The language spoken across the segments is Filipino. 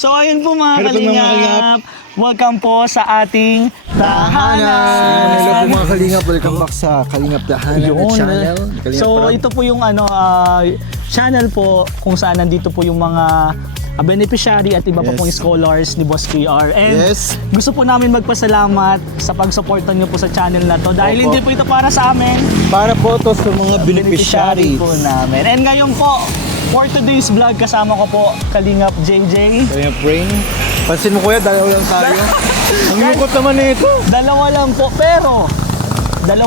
So ayun po mga Hello po, mga kalingap. kalingap. Welcome po sa ating tahanan. Hello po mga kalingap, welcome back sa Kalingap Dahanan Yun. channel. Kalingap So Prab. ito po yung channel po kung saan nandito po yung mga beneficiary at iba pa Yes. pong scholars ni Boss KR. And Yes. gusto po namin magpasalamat sa pagsuporta nyo po sa channel na to dahil Opo. hindi po ito para sa amin. Para po to sa mga beneficiaries. po namin. And ngayon po, for today's vlog, kasama ko po Kalingap JJ. Kalingap Brain. Pansin mo kuya, dalawa lang tayo. Ang lungkot naman nito. Dalawa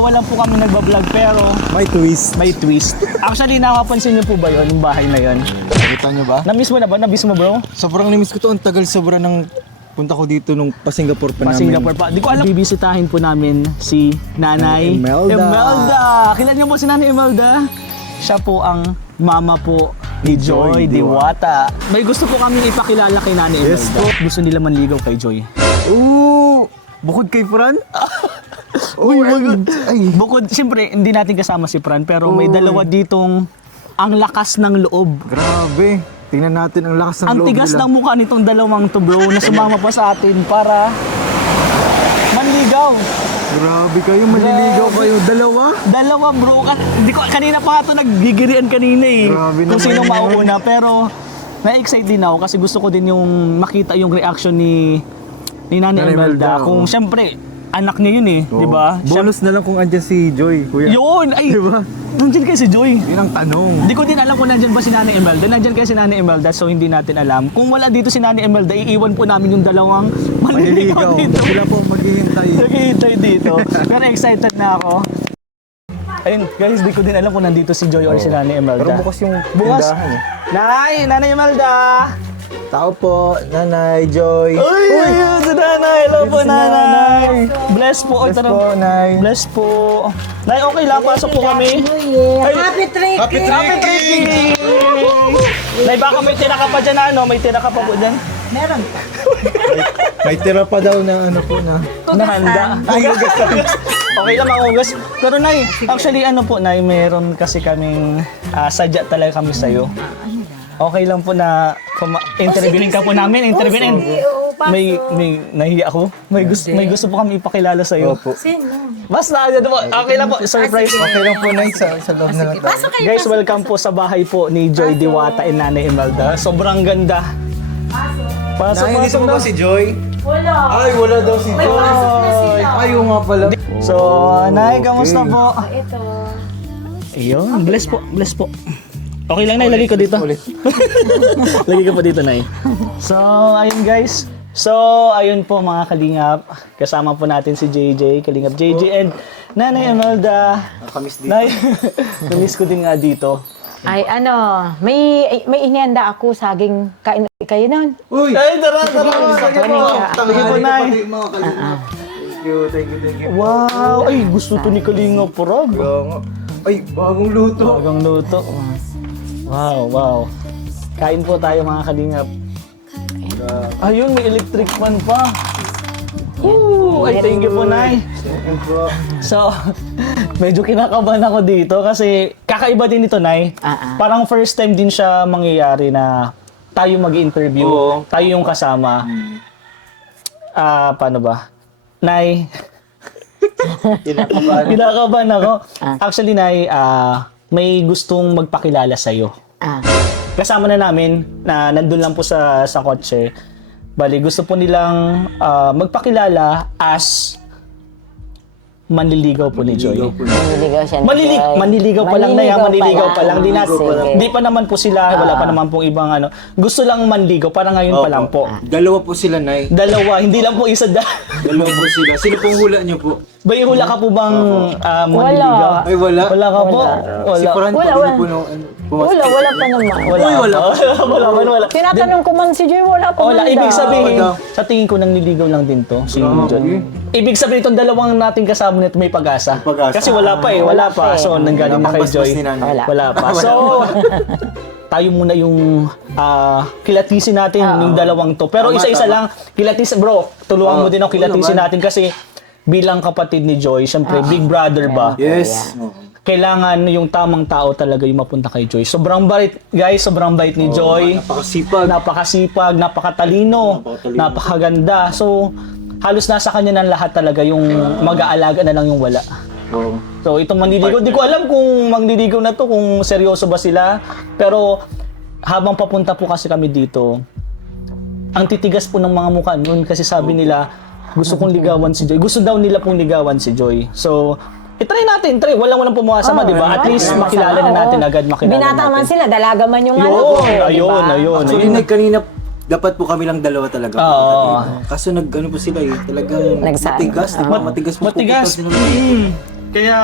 lang po kami nagbablog pero May twist. may twist. Actually, nakapansin niyo po ba yun, yung bahay na yun? Nakita nyo ba? Na-miss mo na ba? Na-miss mo bro? Sobrang namiss ko to. Ang tagal sobra ng punta ko dito nung pa-Singapore pa namin. Singapore pa. Di ko alam. Bibisitahin po namin si Nanay Imelda. Kilala niyo po si Nanay Imelda? Siya po ang mama po ni Joy Diwata. May gusto po kami ipakilala kay Nanay Imelda. Yes po. Gusto nila manligaw kay Joy. Oo! Bukod kay Fran? Uy, bukod, siyempre, hindi natin kasama si Fran, pero may dalawa ditong ang lakas ng loob. Grabe. Tingnan natin ang lakas ng Ang loob tigas nila. ng mukha nitong dalawang to bro na sumama pa sa atin para manligaw. Grabe kayo, maliligaw kayo. Dalawa bro. Kanina pa ito naggigirian kanina eh. Grabe Kung naman sino yun. mauuna. Pero na-excite din ako kasi gusto ko din yung makita yung reaction ni Nanay Nanay Imelda. Imelda, Kung oo. siyempre, anak niya yun eh. Di ba? Bonus na lang kung andyan si Joy, kuya. Yun! Ay! Di ba? Nandyan kayo si Joy. Yun ang tanong. Hindi ko din alam kung nandyan ba si Nanay Imelda. Nandyan kayo si Nanay Imelda, so hindi natin alam. Kung wala dito si Nanay Imelda, iiwan po namin yung dalawang manliligaw Maliligaw. dito. Sila po maghihintay. Naghihintay dito. Pero excited na ako. Ayun, guys, di ko din alam kung nandito si Joy or si Nanay Imelda. Pero bukas yung Bukas. tindahan eh. Nanay Imelda! Tao po, Nanay, Joy. Uy! Ayun, si Nanay! Hello po, si Nanay! Nanay. Bless po. Bless po, Nay. Bless po. Nay, okay lang. Pasok po kami. Ay, Happy trick! Happy Happy tricky! Nay, baka may tira ka pa dyan, ano? May tira ka pa po dyan? Meron. May tira pa daw na ano po na. Nahanda. Ay, Okay lang ako, guys. Pero Nay, actually ano po, Nay, meron kasi kaming sadya talaga kami sa'yo. Okay lang po na interviewin ka po namin, interviewin. May nahiya ako. May gusto po kami ipakilala sa'yo. Opo. Sino? Basta, ano po, okay lang po, surprise. Okay lang po, Nay, sa loob na lang tayo. Pasok kayo. Guys, welcome po sa bahay po ni Joy Diwata and Nanay Imelda. Sobrang ganda. Pasok, Nay, dito pasok po na. ba si Joy? Wala. Ay, wala daw si May Joy. pasok na sila. Ay, oo nga pala. So, Nay, kamusta po? Ito. Ayun, bless po, bless po. Okay lang, Nay, lagay ko dito. Ulit. Lagay ko pa dito, Nay. So, ayun guys. So, ayun po mga kalingap. Kasama po natin si JJ, Kalingap JJ and Nanay Imelda. Nakamiss dito. Nay, namiss ko din nga dito. Ay, may inihanda ako saging kain kayo nun. Uy! Ay, tara, tara. Sige po. Tanghali Sige po, Nay. Thank you, thank you, thank you. Wow, ay gusto to ni Kalingap Prab. Oo nga. Ay, bagong luto. Bagang luto. Wow, wow. Kain po tayo mga Kalingap. Ayun, may electric fan pa. Woo! Ay, thank you po, Nay. So, medyo kinakabahan ako dito kasi kakaiba din ito, Nay. Parang first time din siya mangyayari na tayo mag-interview, Oo. tayo yung kasama. Paano ba? Nay, kinakabahan ako. Actually, Nay, may gustong magpakilala sa'yo. Kasama na namin na nandun lang po sa kotse. Bali, gusto po nilang magpakilala as manliligaw po ni Joy. Manliligaw siya. Manliligaw pa lang na yan, manliligaw pa lang. Sige. Di pa naman po sila, wala pa naman pong ibang ano. Gusto lang manligaw, para ngayon pa lang po. Dalawa po sila, Nay. Dalawa, hindi lang po isa Dalawa po sila. Sino pong hula niyo po? Bay, hula ka po bang manliligaw? Ay, wala. Wala ka po? Si Wala. Fran po, Wala, hindi wala. po na pumasok. Wala pa naman. Wala. Uy, wala. Wala. Tinatanong ko man si Joy, wala pa Wala, man ibig daw. sabihin, daw. sa tingin ko nanliligaw lang din to, si Joy. Ibig sabihin itong dalawang nating kasama nito may pag-asa. Pag-asa. Kasi wala pa eh, wala pa. So, nanggaling na kay Napambasbas Joy. ni Nanay. Wala pa. So, tayo muna yung kilatisin natin yung dalawang to. Pero Tama, isa-isa tama. lang, kilatisin, bro, tulungan mo din ako Oo kilatisin naman. natin kasi bilang kapatid ni Joy, syempre, big brother ba? Yes. kailangan yung tamang tao talaga yung mapunta kay Joy. Sobrang bait, guys, sobrang bait ni Joy. Napakasipag, napakatalino, napakaganda. So, halos nasa kanya ng lahat talaga, yung mag-aalaga na lang yung wala. So, itong manliligaw, di ko alam kung manliligaw na to, kung seryoso ba sila. Pero, habang papunta po kasi kami dito, ang titigas po ng mga mukha nun kasi sabi nila, gusto kong ligawan si Joy. Gusto daw nila pong ligawan si Joy. So, try natin, walang pumasama, di ba? At least makilala na natin agad, makilala Binata man natin. sila, dalaga man yung ano ko. Ayun. Actually, kanina, dapat po kami lang dalawa talaga. Kaso ano po sila talagang matigas. Matigas po. Matigas. Kaya,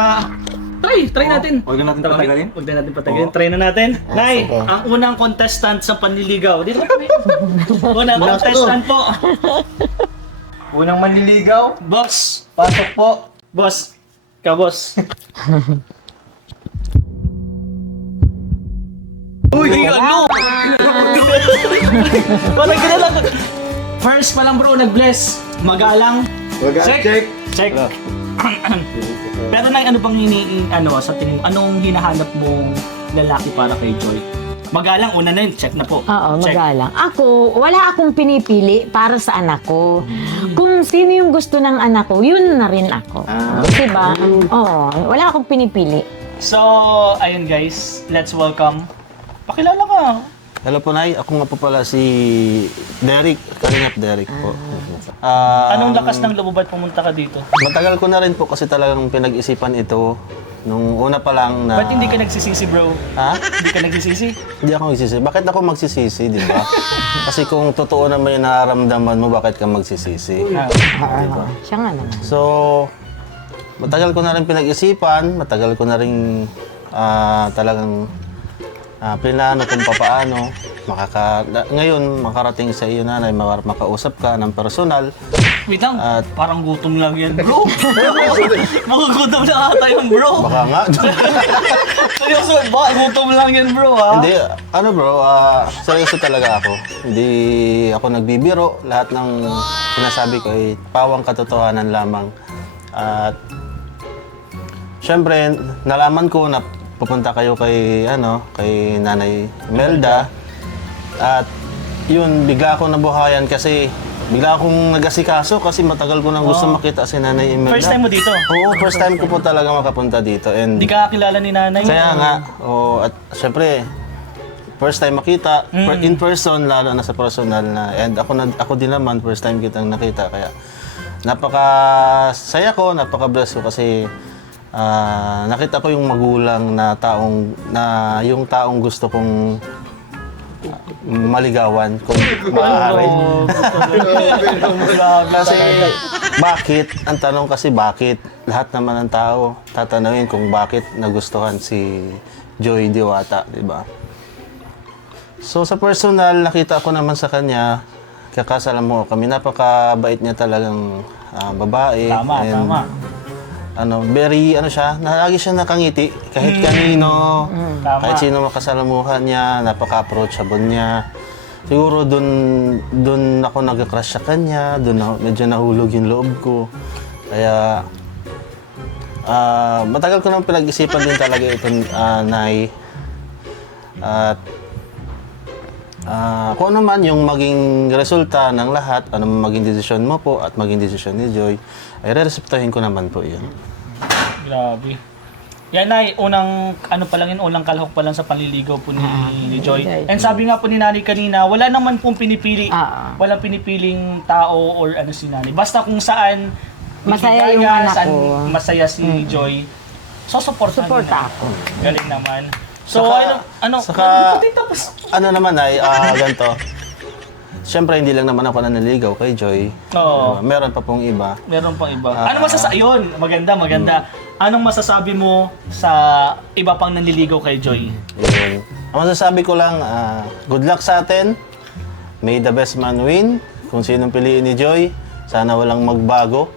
try natin. Huwag na natin patagalin. Huwag na natin patagalin. Try na natin. Nay, ang unang contestant sa panliligaw. Dito kami. Unang contestant po. Unang manliligaw. Boss. Pasok po. Boss. Boss. Uy, ano? Parang gano'n lang. First pa lang bro, nag-bless. Magalang. Check. Pero Nay, ano bang sa tingin mo, anong hinahanap mong lalaki para kay Joy? Magalang, una na yun, check na po. Oo, Check. magalang. Ako, wala akong pinipili para sa anak ko. Kung sino yung gusto ng anak ko, yun na rin ako. Diba? Oo, wala akong pinipili. So, ayun guys, let's welcome. Pakilala ka. Hello po, Nay. Ako nga po pala si Derek. Kalingap Derek po. Anong lakas ng loob ba't pumunta ka dito? Matagal ko na rin po kasi talagang pinag-isipan ito. Nung una pa lang na... Ba't hindi ka nagsisisi bro? Ha? Hindi ka nagsisisi? Hindi ako magsisisi. Bakit ako magsisisi, di ba? Kasi kung totoo naman yung nararamdaman mo, bakit ka magsisisi? Siya nga naman. So, matagal ko na rin pinag-isipan. Matagal ko na rin talagang plinano kung papaano ngayon makarating sa iyo nanay, makausap ka ng personal. Wait lang, parang gutom lang yan bro. Magugutom na ata yung bro. Baka nga. Seryoso, baka gutom lang yan bro ha? Hindi, bro, seryoso talaga ako. Hindi ako nagbibiro. Lahat ng sinasabi ko ay pawang katotohanan lamang. At syempre, nalaman ko na pupunta kayo kay Nanay Imelda. At yun, bigla akong nabuhayan kasi bigla akong nag-asikaso kasi matagal ko nang gusto makita si Nanay Imelda. First time mo dito? Oo, first time ko po talaga makapunta dito. And Hindi ka kakilala ni nanay? kaya nga, at syempre, first time makita, in person, lalo na sa personal na, and ako din naman, first time kitang nakita, kaya napaka-saya ko, napaka-bless ko kasi nakita ko yung magulang na yung taong gusto kong maligawan kung maaari. Kasi bakit? Ang tanong kasi bakit? Lahat naman ng tao tatanungin kung bakit nagustuhan si Joy Diwata, di ba? So sa personal, nakita ko naman sa kanya, kakasalamuha kami, napakabait niya talagang babae. Tama. Very siya, lagi siya nakangiti kahit kanino, kahit sino makasalamuhan niya, napaka-approachable niya. Siguro doon ako nag-crush sa kanya, doon medyo nahulog yung loob ko. Kaya matagal ko nang pinag-isipan din talaga ito, Nay. At kung ano man yung maging resulta ng lahat, ano maging desisyon mo po at maging desisyon ni Joy, ay re-reseptahin ko naman po yun. Grabe. Yan Nay, unang kalahok pa lang sa panliligaw po ni Joy. And sabi nga po ni Nanay kanina, wala naman pong pinipili. Walang pinipiling tao or si Nanay. Basta kung saan Masaya yung ligaya, anak saan ko. masaya si Joy, so supportan Suporta ako. Galing naman. So, Saka, naman ay, ganito. Siyempre, hindi lang naman ako naniligaw kay Joy. Oo. Meron pa pong iba. Meron pang iba. Ano masasabi? Yun, maganda. Anong masasabi mo sa iba pang nanliligaw kay Joy? Yun. Ang masasabi ko lang, good luck sa atin. May the best man win. Kung sinong piliin ni Joy, sana walang magbago.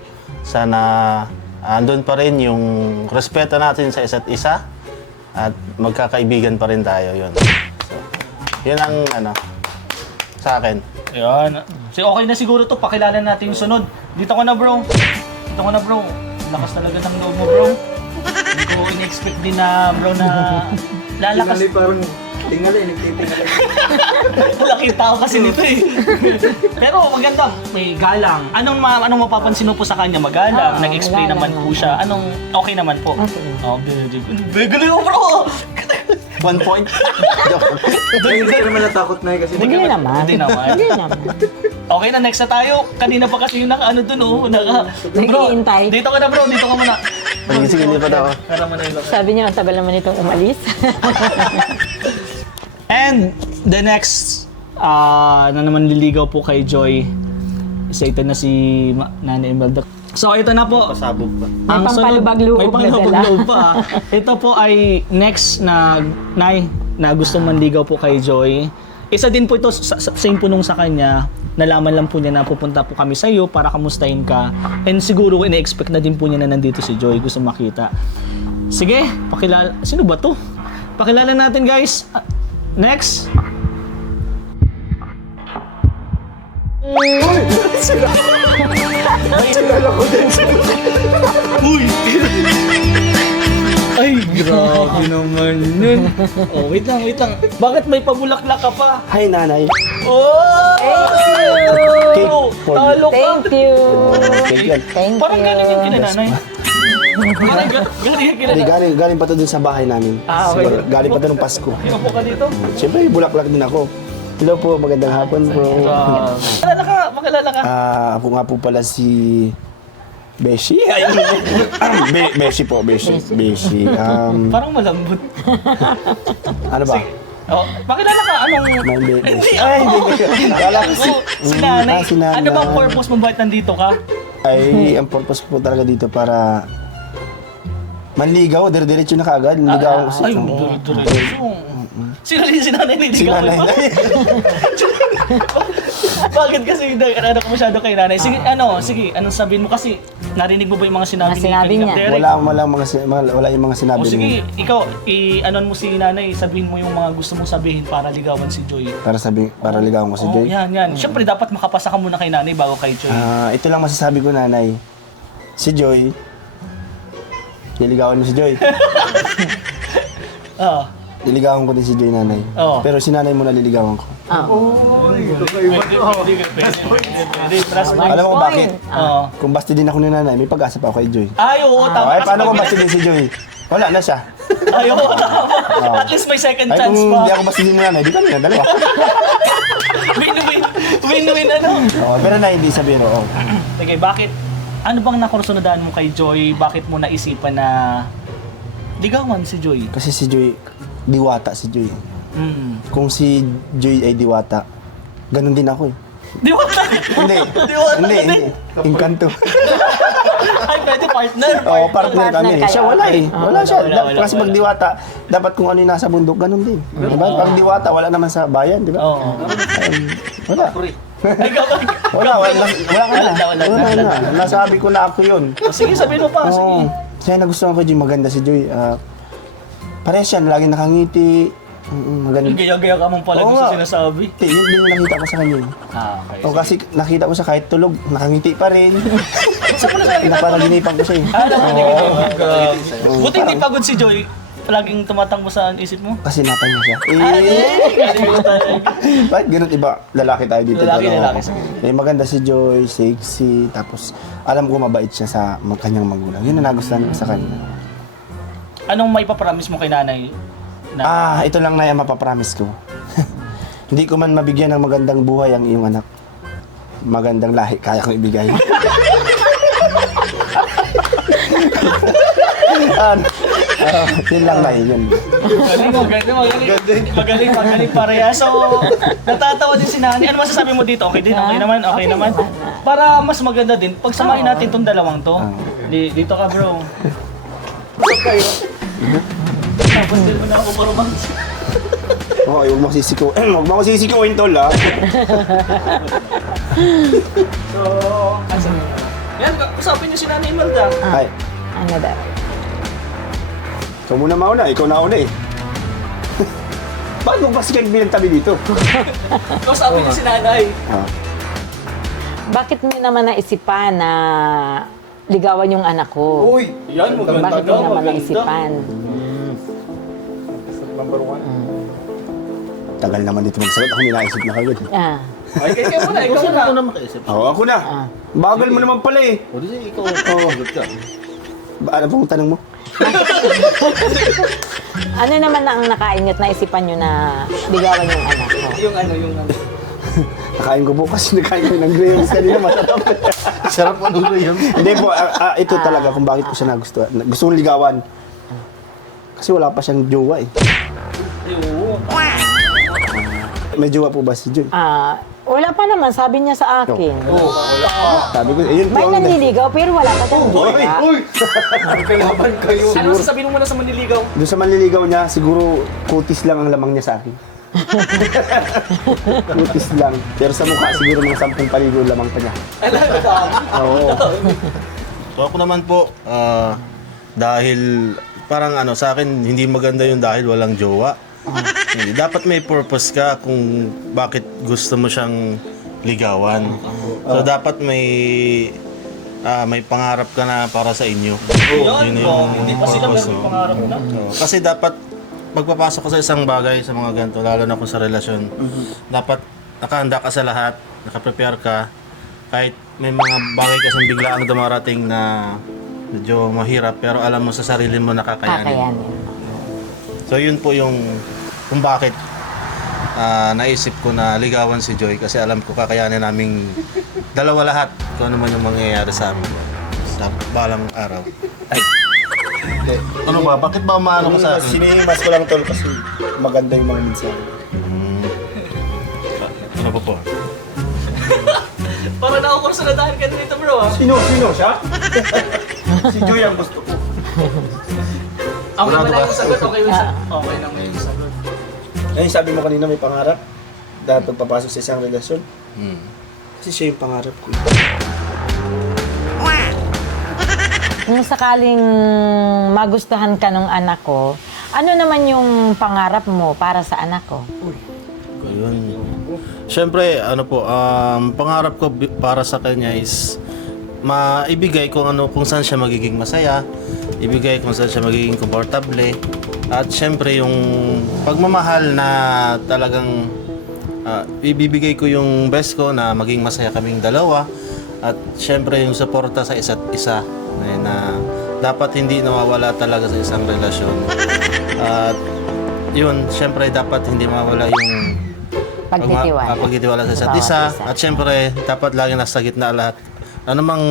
Sana andun pa rin yung respeto natin sa isa't isa. At magkakaibigan pa rin tayo, yun. So, yun ang sa akin. Ayan. Okay na siguro to, pakilala natin yung sunod. Dito ko na bro. Lakas talaga ng loob mo bro. Hindi ko ko in-expect din na bro na lalakas. Tingali parang tingali, nagtitingali. Malaking tao kasi nito eh. Pero maganda, may galang. Anong mapapansin mo po sa kanya? Magalang, nag-explain naman magalang po siya. Anong okay naman po? Okay. Oh, very galing mo bro! 1 point. Joke. Hindi ka naman natakot na kasi Hindi naman. Hindi naman. Hindi naman. Okay na, next na tayo. Kanina pa kasi yung naka-ano dun oh. Nag-iintay. Dito ka na bro, dito ka muna. Sige, lipat ako. Para mo na yung Sabi niya, ang tagal naman itong umalis. And the next na naman liligaw po kay Joy, isa ito na si Nanay Imelda. So ito na po. Pasabog pa. May Ang sunod- pampalubag-loob May na pampalubag-loob pa. Ito po ay next na Nay na gustong manligaw po kay Joy. Isa din po ito, same po nung sa kanya. Nalaman lang po niya na pupunta po kami sa iyo para kamustahin ka. And siguro ina-expect na din po niya na nandito si Joy. Gusto makita. Sige, pakilala. Sino ba to? Pakilala natin guys. Next. Uy! Ay, grabe naman nun. Oh, wait lang. Bakit may pabulaklak ka pa? Hi, nanay. Oh! Talo ka! Thank you. Thank you. Thank Parang you. galing yung kinananay. Parang galing yung Hindi, kinananay. galing pa to dun sa bahay namin. Ah, okay. Galing pa to ng Pasko. Inupo ka dito? Siyempre, bulaklak din ako. Hello po, magandang hapon po. Makilala ka. Ako nga po pala si Beshi. Ay, Beshi po, Beshi. Parang malambot. Ano ba? Oh, pakilala ka. Anong... Hindi. Hindi Ay, hindi. Kala ko Ako, si nanay. si nanay. Ano bang purpose mo bakit nandito ka? Ay, ang purpose ko po talaga dito para manligaw, dire-diretso na kaagad. Ligaw ko Ay, duro-duro. Sino rin si nanay si niligaw nanay. mo? Bakit kasi ano ka masyado kay nanay? Sige, sige, anong sabihin mo? Kasi narinig mo ba yung mga sinabi Mga sinabi niya? Derek? Wala yung mga sinabi O sige, niya. ikaw, i-anon mo si nanay, sabihin mo yung mga gusto mong sabihin para ligawan si Joy. Para ligawan ko si Joy. Yan. Siyempre, dapat makapasa ka muna kay nanay bago kay Joy. Ito lang masasabi ko, nanay. Si Joy, niligawan mo si Joy. Ah. Niligawan ko din si Joy, nanay. Oo. Pero si nanay mo naliligawan ko. Alam mo kung bakit? Oo. Kung basti din ako ni nanay, may pag-asa pa ako kay Joy. Ay, oo, tama. Ay, paano kung basti din si Joy? Wala na siya. Ay, oo, tama. At least may second Ay, chance kung pa. hindi ako basti din ni nanay, di kami na dalawa. Win-win ano. Pero na hindi sabihin, oo. Sige, bakit? Ano bang nakursunodaan mo kay Joy? Bakit mo naisipan na ligawan si Joy? Kasi si Joy, diwata si Joy. Kung si Joy ay diwata, ganun din ako eh. Di ba? Hindi. Diwata ka Hindi. din. Inkanto. Ay, pwede partner. Oo, partner kami. kayo. Siya wala eh. Wala siya. Wala. Kasi pag diwata, dapat kung ano yung nasa bundok, ganun din. Diba? Pag diwata, wala naman sa bayan, di ba? Oo. Wala. Ay, kapag... Wala ka na. Wala na. Nasabi ko na ako yun. Sige, sabihin mo pa. Sige. Oo. Kaya nagustuhan ko, Joy. Maganda si Joy. Parehas yan. Laging nakangiti. Maganda. Gaya-gaya ka mong pala Oo doon sa nga. sinasabi. Yun din yung nakita ko sa kanya. Okay. O kasi nakita ko siya kahit tulog, nakangiti pa rin. Napanaginipan ko siya eh. Hindi ka Oo. naman. Buti hindi pagod si Joy. Palaging tumatangbo sa isip mo. Kasi natan niya siya. Bakit ganun iba? Lalaki tayo dito. Lalaki. Maganda si Joy, sexy, tapos alam ko mabait siya sa kanyang magulang. Yun ang nagustuhan ko sa kanya. Anong may papromise mo kay nanay? Ito lang na yung mapapromise ko. Hindi ko man mabigyan ng magandang buhay ang iyong anak. Magandang lahi, kaya kong ibigay. Yun lang na yun. Magaling pareha. So, natatawa din si nanay. Ano masasabi mo dito? Okay din? Okay naman? Para mas maganda din, pagsamahin natin itong dalawang to. Dito ka bro. Usap kayo. Tapos din mo na ako marumans. Okay, huwag mo ako sisikuin, tol, ha? So, yan, usapin niyo si Nanay Imelda. Ay, Ano daw? ikaw muna mauna, ikaw nauna eh. Bakit mo ba siya bilang tabi dito? Usapin niyo si Nanay. Ah. Bakit mo naman naisipan na ligawan yung anak ko. Uy, yan maganda. Bakit mo naman naisipan? Tagal naman dito magsagot. Ako minaisip na kagad. Ah. Ay, ikaw muna, ikaw muna. Ako na makaisip. Oo, ako na. Bagal mo naman pala eh. O, di ikaw sagot ka. Ano pong tanong mo? Ano naman ang nakaingat na isipan nyo na ligawan yung anak ko? Yung ano. Nakain ko po kasi nakain ko ng grahams kanina masarap. Sarap mo nung yan. Hindi po, ito talaga kung bakit ko siya nagustuhan. Gusto kong ligawan. Kasi wala pa siyang jowa eh. May jowa po ba si Joy? Wala pa naman, sabi niya sa akin. Sabi ko, ayun po May ang... nanliligaw pero wala pa siyang jowa. Kalaban kayo. Ano sasabihin mo muna sa manliligaw? Doon sa manliligaw niya, siguro kutis lang ang lamang niya sa akin. Kutis lang. Pero sa mukha, siguro mga 10 paligo lamang pa niya. Oo. So ako naman po, dahil parang sa akin, hindi maganda yung dahil walang jowa. Hindi. Dapat may purpose ka kung bakit gusto mo siyang ligawan. So dapat may pangarap ka na para sa inyo. Yun yung purpose mo. Kasi dapat magpapasok ka sa isang bagay sa mga ganito, lalo na kung sa relasyon. Dapat nakahanda ka sa lahat, nakaprepare ka. Kahit may mga bagay kasing biglaang dumarating na medyo mahirap, pero alam mo sa sarili mo nakakayanin. Kakayanin. So yun po yung kung bakit naisip ko na ligawan si Joy kasi alam ko kakayanin naming dalawa lahat kung ano man yung mangyayari sa amin sa balang araw. Ay. Ano ba? Bakit ba maano ka sa akin? Sinihimas ko lang tol kasi maganda yung mga minsan. Ano po po? Para nakukursunadahan ka dito bro ha. Sino siya? Si Joy ang gusto ko. Okay na yung sagot, okay na may sagot. Ayun, sabi mo kanina may pangarap. Dapat papasok sa isang relasyon. Kasi siya yung pangarap ko. Kung sakaling magustuhan ka ng anak ko, ano naman yung pangarap mo para sa anak ko? Ayun. Siyempre, pangarap ko para sa kanya is maibigay kung saan siya magiging masaya, ibigay kung saan siya magiging komportable, at siyempre yung pagmamahal na talagang ibibigay ko yung best ko na maging masaya kaming dalawa, at siyempre yung suporta sa isa't isa na dapat hindi nawawala talaga sa isang relasyon. At yun, siyempre dapat hindi mawala yung pagtitiwala sa isa't isa, at siyempre dapat lagi nasa gitna lahat. Ano mang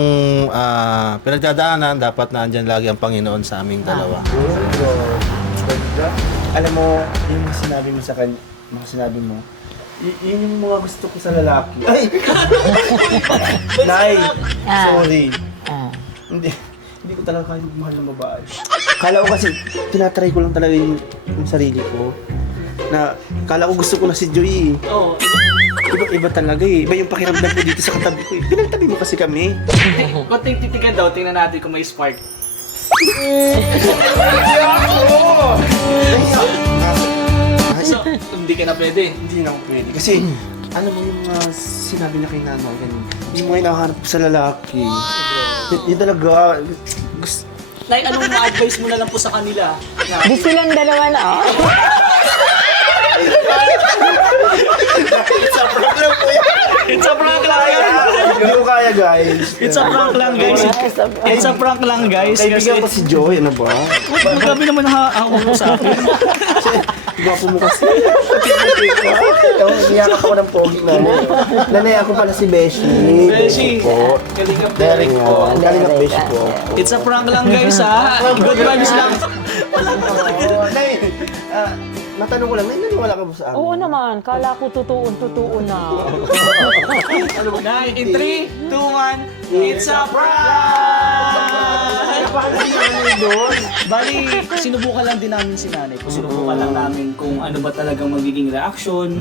pinagdadaanan, dapat na andyan lagi ang Panginoon sa aming dalawa. Alam mo, yung sinabi mo sa kanya, yun yung mga gusto ko sa lalaki. Ay! Nay! Sorry. Hindi ko talaga kaya magmahal ng babae. Kala ko kasi, tinatry ko lang talaga yung sarili ko. Kala ko gusto ko na si Joy. Oo. Iba talaga eh. Iba yung pakiramdam ko dito sa katabi ko eh. Pinagtabi mo kasi kami. Konting titigan daw, tingnan natin kung may spark. So, hindi ka na pwede. Hindi na ako pwede. Kasi, alam mo yung mga sinabi niya kay Nano, ganun. Hindi mo kayo nakahanap sa lalaki. Hindi talaga. Nay, anong ma-advise mo na lang po sa kanila? Di silang dalawa na, oh. It's a prank lang yan. Hindi ko kaya, guys. It's a prank lang guys. It's a prank lang guys. Kaibigan ko si Joy, ano ba? Grabe naman hawak mo sa akin. Gwapo mo kasi. Niyakap ako ng pogi na. Nanay, ako pala si Beshi. Beshi. Po. Kalingap Derek po. Galing ang Beshi po. It's a prank lang guys ha. Good vibes lang. Nay, matanong ko lang, naniwala ka ba sa amin? Oo naman, kala ko totoo na. Nay, in 3, 2, 1, it's a prank! Bali, sinubukan lang din namin si nanay. Sinubukan lang namin kung ano ba talagang magiging reaction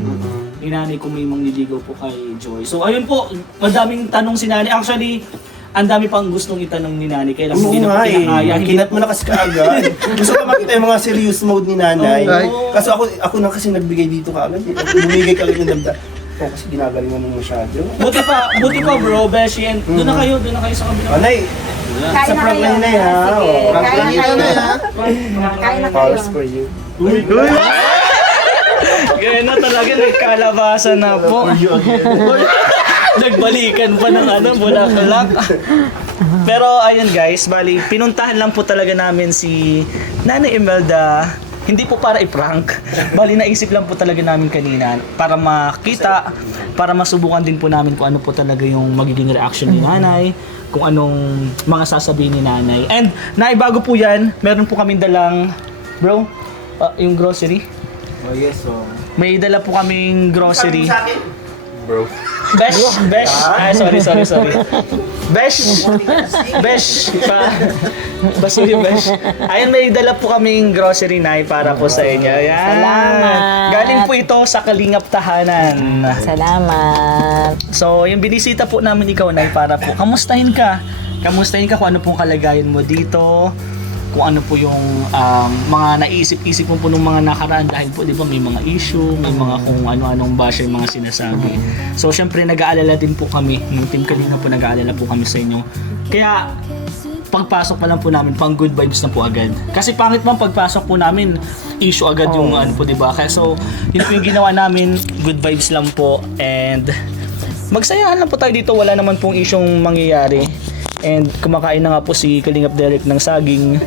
ni nanay kung may mangliligaw po kay Joy. So ayun po, madaming tanong si nanay. Actually, ang dami pang gustong itanong ni nanay. Kaya lang Oo hindi na po nga pinakaya. eh. Kinat mo na kasi kaagad. Gusto ko makita yung mga serious mode ni nanay. Oo. Kaso ako na kasi nagbigay dito kaagad. Bumigay ka agad ng damda. po kasi ginagalingan mo masyado. Buti pa bro, Beshi, and doon na kayo sa kabila. Anay, Kain sa na prank kayo. lang na yun ha. Sige, Prank kain lang na yun kayo. na ha. Kain na kayo. Pause for you. Uy! Kaya na talaga nagkalabasan na po. Nagbalikan pa ng bulaklak. Pero ayun guys, bali, pinuntahan lang po talaga namin si Nanay Imelda. Hindi po para i-prank. Bali, naisip lang po talaga namin kanina para makita, para masubukan din po namin kung ano po talaga yung magiging reaction ni Nanay, kung anong mga sasabihin ni Nanay. And naibago po yan, meron po kaming dalang, bro, yung grocery. Oh yes, so... May dala po kaming grocery. Sa akin? Bro. Besh. Ay, sorry. Besh. Basuri, Besh. Ayun, may dala po kaming grocery na para po sa inyo. Ayan. Salamat. Galing po ito sa Kalingap Tahanan. Salamat. So, yung binisita po namin ikaw, Nay, para po kamustahin ka. Kamustahin ka kung ano pong kalagayan mo dito, kung ano po yung mga naisip-isip mo po nung mga nakaraan dahil po di ba may mga issue, may mga kung ano-anong basher yung mga sinasabi. So syempre nag-aalala din po kami, yung team kanina po nag-aalala po kami sa inyo. Kaya pagpasok pa lang po namin, pang good vibes na po agad. Kasi pangit man pagpasok po namin, issue agad yung ano po, di ba? Kaya so, yun po yung ginawa namin, good vibes lang po, and magsayahan lang po tayo dito, wala naman pong isyong mangyayari. And kumakain na nga po si Kalingap Derek ng saging.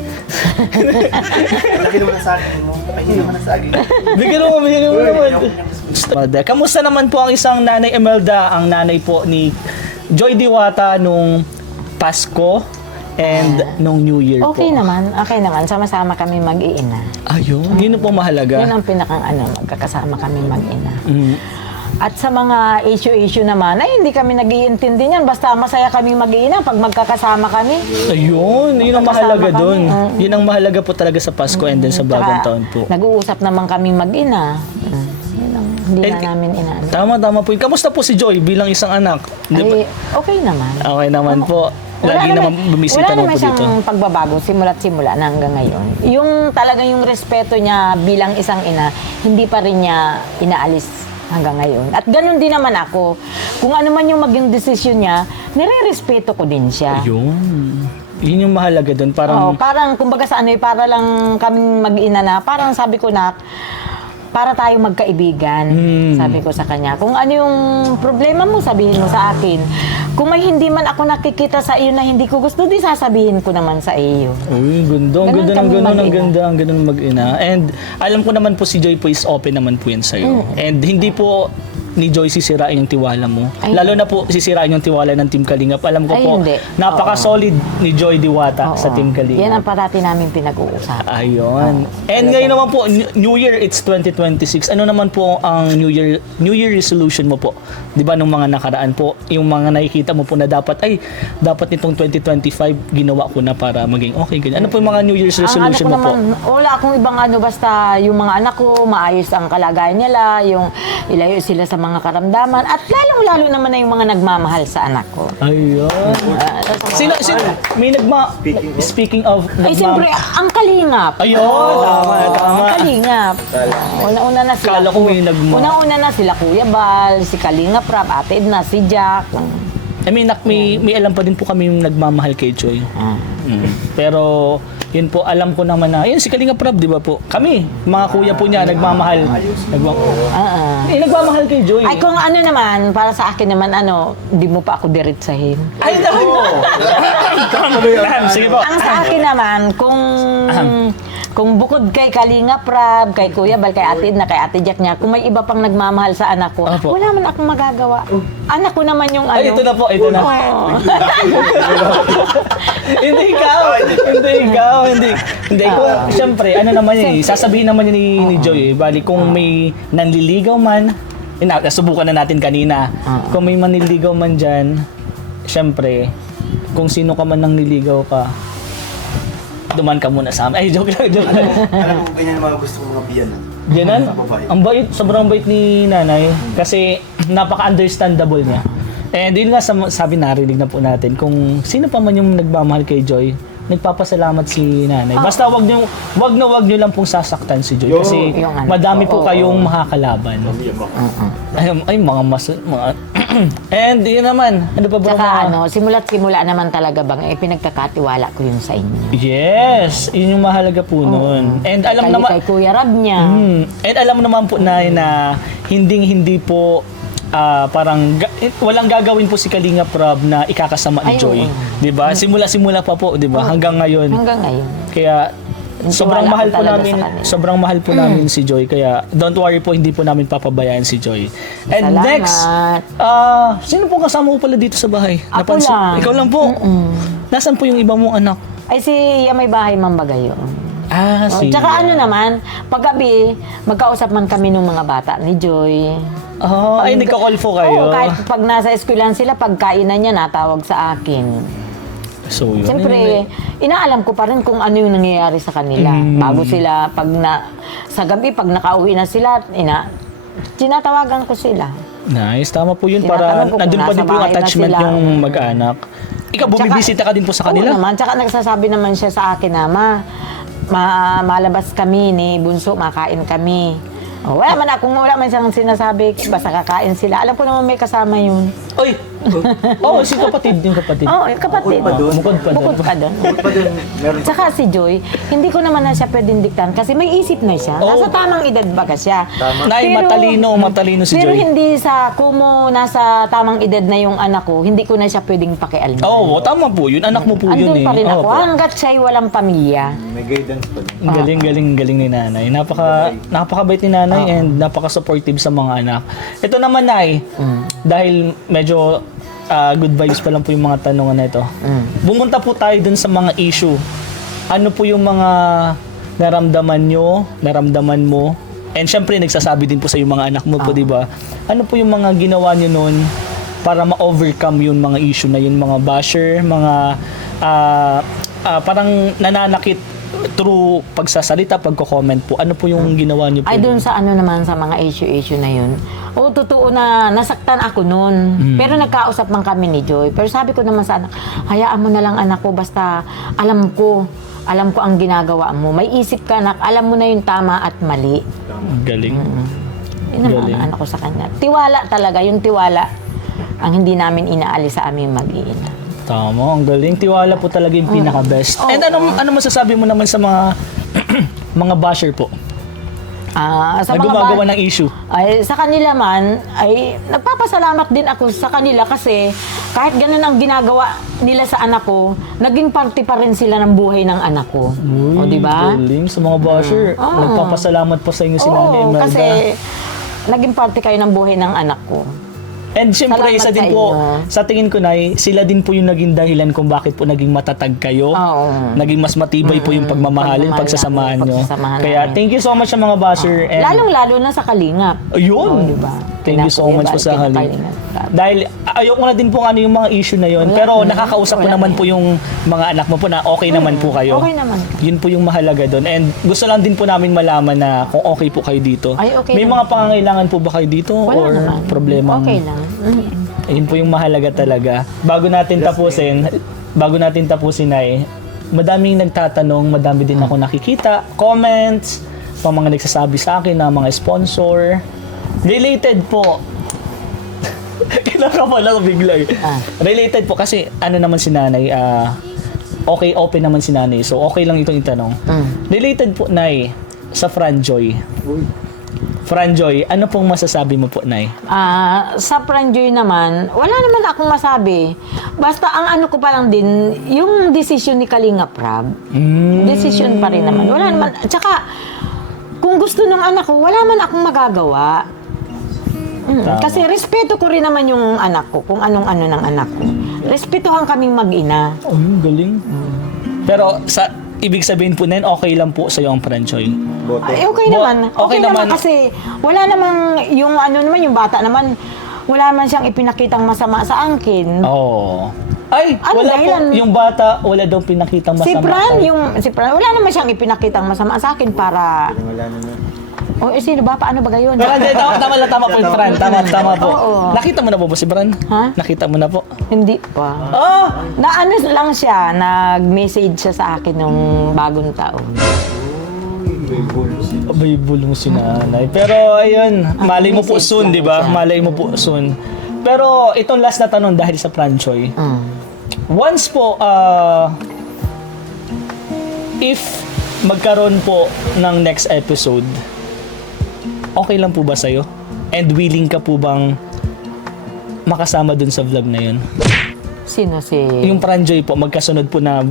Laki naman ang saging mo. Laki naman ang saging. Bigyan mo naman. Kamusta naman po ang isang Nanay Imelda, ang nanay po ni Joy Diwata nung Pasko and nung New Year po? Okay naman. Sama-sama kami mag-iina. Ayun, yun po mahalaga. Yun ang pinakang magkakasama kami mag-ina. Mm. At sa mga issue naman, ay hindi kami nag-iintindi niyan. Basta masaya kami mag-iina pag magkakasama kami. Ayun, yun ang Magkakasama mahalaga kami, dun. oo. Yun ang mahalaga po talaga sa Pasko and then sa bagong Tsaka, taon po. Nag-uusap naman kami mag-ina. Yun ang hindi Eh, na namin inaano. Tama po yun. Kamusta po si Joy bilang isang anak? Di ba? Ay, okay naman. Okay naman po. Lagi naman bumisita naman po dito. Wala naman siyang pagbabago simula na hanggang ngayon. Yung talaga yung respeto niya bilang isang ina, hindi pa rin niya inaalis hanggang ngayon. At ganun din naman ako. Kung ano man yung maging desisyon niya, nire-respeto ko din siya. Ayun. Yun yung mahalaga dun. Oo, Parang, parang kumbaga sa ano, para lang kaming mag-ina na, parang sabi ko na, para tayong magkaibigan, sabi ko sa kanya. Kung ano yung problema mo, sabihin mo sa akin. Kung may hindi man ako nakikita sa iyo na hindi ko gusto, di sasabihin ko naman sa iyo. uy, ganda. Ang Ganun ganda ng kami ganun. Ang mag-ina. ganda. Ang ganda ng mag-ina. And alam ko naman po si Joy po is open naman po yan sa'yo. And hindi po ni Joy sisirain yung tiwala mo. Ay, Lalo na po sisirain yung tiwala ng Team Kalingap. Alam ko Ay, po, hindi. napaka-solid ni Joy Diwata sa Oo. Team Kalingap. Yan ang parati namin pinag-uusapan. Ayun. And ngayon naman po, New Year, it's 2026. Ano naman po ang New Year resolution mo po? 'Di ba nung mga nakaraan po, yung mga nakikita mo po na dapat nitong 2025 ginawa ko na para maging okay ganyan. Ano po yung mga New Year's resolution mo po? Wala akong ibang basta yung mga anak ko, maayos ang kalagayan nila, yung ilayo sila sa mga karamdaman, at lalong-lalo naman na yung mga nagmamahal sa anak ko. Ayun. Sino may speaking of Ay, siyempre, ang kalingap. Ayun, tama. Ang kalingap. Una-una na sila. Kala ko may Una-una na sila Kuya Bal, si Kalingap Rap, Ate Edna, si Jack. I mean, may alam pa din po kami yung nagmamahal kay Joy. Pero yun po, alam ko naman na, yun si Kalinga Prab, di ba po? Kami, mga kuya po niya, nagmamahal. Nagmamahal kay Joy. Ay, kung ano naman, para sa akin naman, di mo pa ako diretsahin. Ay, sige po. Ang sa akin naman, kung bukod kay Kalinga Prab, kay Kuya Bal, kay Ate Edna, kay Ate Jack niya, kung may iba pang nagmamahal sa anak ko, Opo. wala man akong magagawa. Anak ko naman yung Ay, ito na po, ito na. Oo. Hindi ikaw. Siyempre, ano naman yun, sasabihin naman yun ni Joy, bali kung may nanliligaw man, nasubukan na natin kanina, kung may manliligaw man dyan, siyempre, kung sino ka man nang niligaw ka, duman ka muna sa amin. Ay, joke lang. Alam mo, ganyan ang mga gusto kong mga biyanan. Ganon? Babae. Ang bait, sobrang bait ni nanay kasi napaka-understandable niya. And yun nga sabi narinig na po natin, kung sino pa man yung nagmamahal kay Joy, nagpapasalamat si nanay. Basta wag nyo lang pong sasaktan si Joy. Kasi Yung anak madami ko, po kayong makakalaban. Ay, mga And yun naman, ano pa ba Tsaka mga... simula't simula naman talaga bang pinagkakatiwala ko yun sa inyo. Yes, yun yung mahalaga po nun. And alam naman... Kay Kuya Rab niya. And alam mo naman po na hindi po parang walang gagawin po si Kalinga Prab na ikakasama ni Ay, Joy. oo. 'Di ba? Simula pa po, 'di ba? Hanggang ngayon. Hanggang ngayon. Kaya sobrang Tiwala mahal ko po talaga namin, sa kanila. sobrang mahal po namin si Joy. Kaya don't worry po, hindi po namin papabayaan si Joy. And Salamat. next, sino po kasama ko pala dito sa bahay? Ako lang. Ikaw lang po. Nasaan po yung iba mong anak? Ay si may bahay Mambagayo. Si... Tsaka naman, paggabi, magkausap man kami ng mga bata ni Joy. ay, nagka-call po kayo. Oo, kahit pag nasa eskwelahan sila, pagkainan niya, natawag sa akin. So, yun. Siyempre, inaalam ko pa rin kung ano yung nangyayari sa kanila. Bago sila, sa gabi, pag nakauwi na sila, tinatawagan ko sila. Nice, tama po yun para Tinatanong ko kung nandun pa nasa din po yung bahay na attachment sila. yung mag-anak. Ikaw, bumibisita ka din po sa kanila? Oo naman, tsaka nagsasabi naman siya sa akin na, malabas kami ni Bunso, makain kami. Wala man siyang sinasabi, basta kakain sila. Alam ko naman may kasama yun. Oy! Si kapatid, yung kapatid. Oo, yung kapatid. Bukod pa doon. Bukod pa doon. Tsaka si Joy, hindi ko naman na siya pwedeng diktahan kasi may isip na siya. Nasa tamang edad baga siya. Nay, matalino si pero Joy. hindi kumo nasa tamang edad na yung anak ko, hindi ko na siya pwedeng pakialaman. Tama po yun. Anak mo po yun Andun eh. pa rin ako, Opo. hanggat siya'y walang pamilya. Galing ni nanay. Napakabait ni nanay and napaka-supportive sa mga anak. Ito naman, Nay, dahil medyo good vibes pa lang po yung mga tanungan na ito. Bumunta po tayo dun sa mga issue. Ano po yung mga naramdaman mo? And syempre, nagsasabi din po sa yung mga anak mo po, di ba? Ano po yung mga ginawa nyo nun para ma-overcome yung mga issue na yun, mga basher, mga parang nananakit through pagsasalita, pagko-comment po. Ano po yung ginawa niyo po? Ay, doon sa naman, sa mga issue na yun. Oo, totoo na nasaktan ako noon. Pero nagkausap man kami ni Joy. Pero sabi ko naman sa anak, hayaan mo na lang anak ko, basta alam ko ang ginagawa mo. May isip ka, anak, alam mo na yung tama at mali. Galing. Yun naman ang anak ko sa kanya. Tiwala talaga, yung tiwala ang hindi namin inaalis sa aming mag-iina. Tama, ang galing. Tiwala po talaga yung pinaka-best. And ano masasabi mo naman sa mga mga basher po? Sa Na gumagawa ng issue. Ay, sa kanila man, ay nagpapasalamat din ako sa kanila kasi kahit ganun ang ginagawa nila sa anak ko, naging parte pa rin sila ng buhay ng anak ko. O, di ba? Galing sa mga basher. Nagpapasalamat po sa inyo si Nanay Oo, Imelda. kasi naging parte kayo ng buhay ng anak ko. And siyempre, Salamat isa din sa po, inyo. sa tingin ko, Nay, sila din po yung naging dahilan kung bakit po naging matatag kayo. Oo. Naging mas matibay po yung pagmamahalin, Pagmamahal pagsasamahan namin, nyo. pagsasamahan Kaya namin. thank you so much sa mga basher. And Lalong-lalo na sa Kalingap. ayun! Oo, diba? Thank you so much po sa Kalingap. Dahil ayoko na din po ano yung mga issue na yun. Pero nakakausap ko wala naman po yung mga anak mo po na okay naman po kayo. Okay naman. Yun po yung mahalaga doon. And gusto lang din po namin malaman na kung okay po kayo dito. Ay, okay May naman. mga pangangailangan po ba kayo dito? Wala or naman. problema? Okay lang. Yun po yung mahalaga talaga. Bago natin tapusin ay, madaming nagtatanong, madami din ako nakikita, comments, mga nagsasabi sa akin na mga sponsor. Related po. Kinakapala ko bigla eh. Related po kasi ano naman si Nanay, okay, open naman si Nanay. So okay lang itong itanong. Related po, Nay, sa Franjoy. Franjoy, ano pong masasabi mo po, Nay? Sa Franjoy naman, wala naman akong masabi. Basta ang ano ko pa lang din, yung decision ni Kalinga Prab. Decision pa rin naman. Wala naman. Tsaka, kung gusto ng anak ko, wala man akong magagawa. Kasi respeto ko rin naman yung anak ko, kung anong-ano ng anak ko. Respetuhan kaming mag-ina. Oh, galing. Pero ibig sabihin po na yun, okay lang po sa'yo ang Franjoy. Ay, okay naman. Okay Okay naman. naman kasi wala namang yung ano naman, yung bata naman, wala man siyang ipinakitang masama sa akin. Oo. Ay, Ano wala dahilan? po, yung bata, wala daw pinakitang masama. Si Fran, wala naman siyang ipinakitang masama sa akin para O, sino ba? Paano ba gayon? Pero hindi, tama po yung Fran. Tama po. Oo. Nakita mo na po ba si Fran? Ha? Nakita mo na po? Hindi pa. Oh! Na ano lang siya, nag-message siya sa akin nung bagong taon. May bulong si nanay. Pero ayun, malay mo po message soon, lang di ba? siya. Malay mo po soon. Pero itong last na tanong dahil sa Franchoy. Once po, if magkaroon po ng next episode, okay lang po ba sa'yo? And willing ka po bang makasama dun sa vlog na yun? Sino si... Yung Franjoy po, magkasunod po na...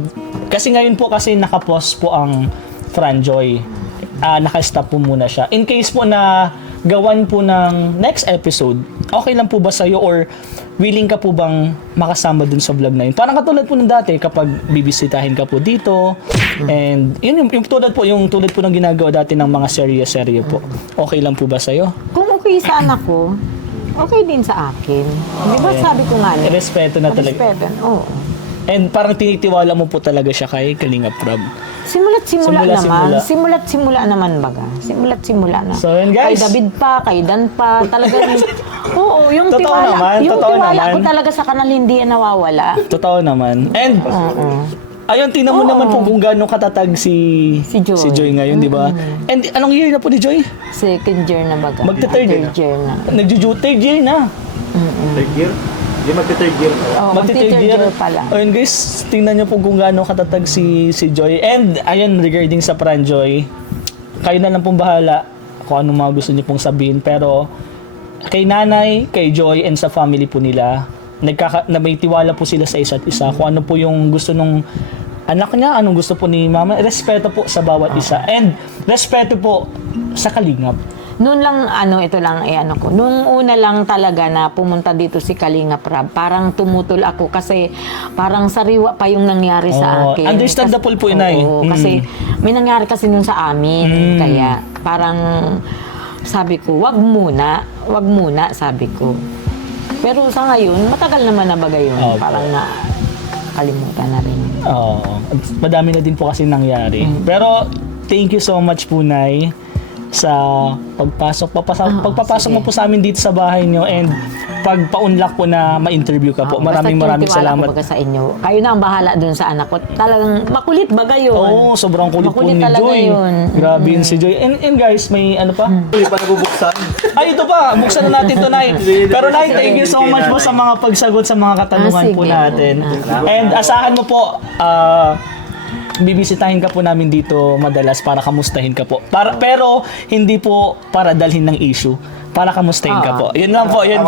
Kasi ngayon po kasi nakapost po ang Franjoy. Naka-stop po muna siya. In case po na gawan po ng next episode, okay lang po ba sa'yo or willing ka po bang makasama dun sa vlog na yun? Parang katulad po ng dati kapag bibisitahin ka po dito and yun yung tulad po ng ginagawa dati ng mga serye po. Okay lang po ba sa'yo? Kung okay sa anak ko, okay din sa akin. Di ba sabi ko nga Respeto na talaga. Respeto, oo. And parang tinitiwala mo po talaga siya kay Kalingap Rob. Simula naman baga. Simula na. So, yun, guys. Kay David pa, kay Dan pa, talagang oo, yung Totoo tiwala, naman, yung totoo tiwala naman. ko talaga sa kanal hindi yan nawawala. Totoo naman. And Oo. ayun, tingnan mo naman po kung gaano katatag si Si Joy. ngayon, di ba? And anong year na po ni Joy? Second year na baga. Magte-third Third year na. Third year na. Third year? Hindi magka-third year. Oo, magti-third year pala. Ayun guys, tingnan nyo po kung gaano katatag si Joy. And ayun, regarding sa Franjoy, kayo na lang pong bahala kung anong mga gusto niyo pong sabihin. Pero kay nanay, kay Joy, and sa family po nila, na may tiwala po sila sa isa't isa. Kung ano po yung gusto nung anak niya, anong gusto po ni mama, respeto po sa bawat isa. And respeto po sa Kalingap. Noon lang, ito lang, ko. Nung una lang talaga na pumunta dito si Kalingap Rob, parang tumutol ako kasi parang sariwa pa yung nangyari sa akin. Understandable po yun, Nay. Oo, kasi may nangyari kasi nun sa amin. Kaya parang sabi ko, wag muna, sabi ko. Pero sa ngayon, matagal naman na bagay yun. Opo. Parang na kalimutan na rin. Oo. Madami na din po kasi nangyari. Pero thank you so much po, Nay, sa pagpapasok mo po sa amin dito sa bahay nyo and pagpa-unlock po na ma-interview ka po. Maraming salamat. Ko baga sa inyo. Kayo na ang bahala dun sa anak ko. Talagang makulit baga yun. Oo, sobrang kulit po Makulit ni talaga Joy. yun. Grabe yun si Joy. And guys, may ano pa? Hindi pa nabubuksan. Ay, ito pa. Buksan na natin to, Nay. Pero Nay, thank you so much po sa mga pagsagot sa mga katanungan po sige. natin. And asahan mo po, bibisitahin ka po namin dito madalas para kamustahin ka po. Pero hindi po para dalhin ng issue. Para kamustahin ka po. Yun lang po, yun.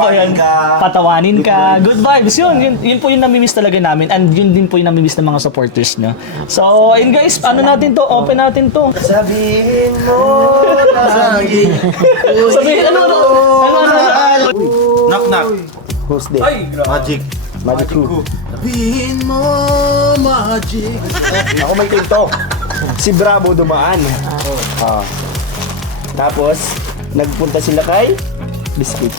Patawanin ka. Good vibes, yun po yung namimiss talaga namin. And yun din po yung namimiss ng mga supporters nyo. So, yun guys, open natin to. Sabihin mo lagi. Sabihin, ano? Knock knock. Who's this? Ay, Magic. Magic Who? Sabihin mo magic. Ako may tinto. Si Bravo dumaan. Tapos, nagpunta sila kay Biscuit.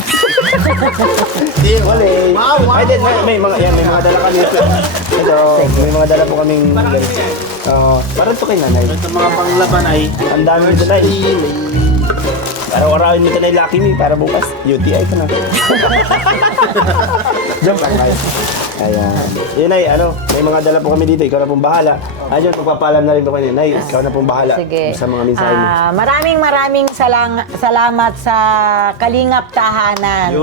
Wala eh. Ay, din, may mga dala kami. Ito, may mga dala po kaming... parang to kay nanay. Sa mga panglaban ay Ang dami nito, Nay. Araw-arawin mo ito na yung Lucky Me para bukas. UTI ka na. Jump lang, Nay. Ayan. Yun, Nay, may mga dala po kami dito. Ikaw na pong bahala. Ayun, magpapalam na rin po kanina. Nay, ikaw na pong bahala Sige. sa mga mensahe mo. Maraming salamat sa Kalingap Tahanan.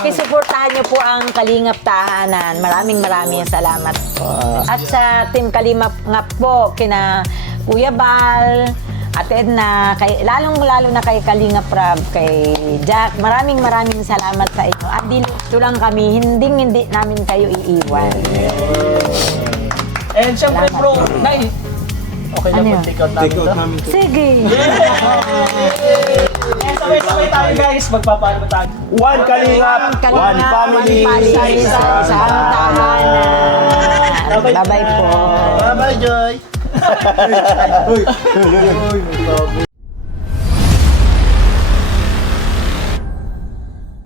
Pakisuportahan niyo po ang Kalingap Tahanan. Maraming salamat po. At sa Team Kalingap nga po, kina Kuya Bal, at Edna, lalong-lalo na kay Kalingap Rob, kay Jack, maraming salamat sa inyo. At dito lang kami, hindi namin kayo iiwan. And syempre bro, Nay, okay lang po take out namin to. Sige. And sabay-sabay tayo guys, magpapaano ba tayo? One Kalingap, one family, sa tahanan. Bye-bye po. Bye-bye, Joy. Uy, may sabi.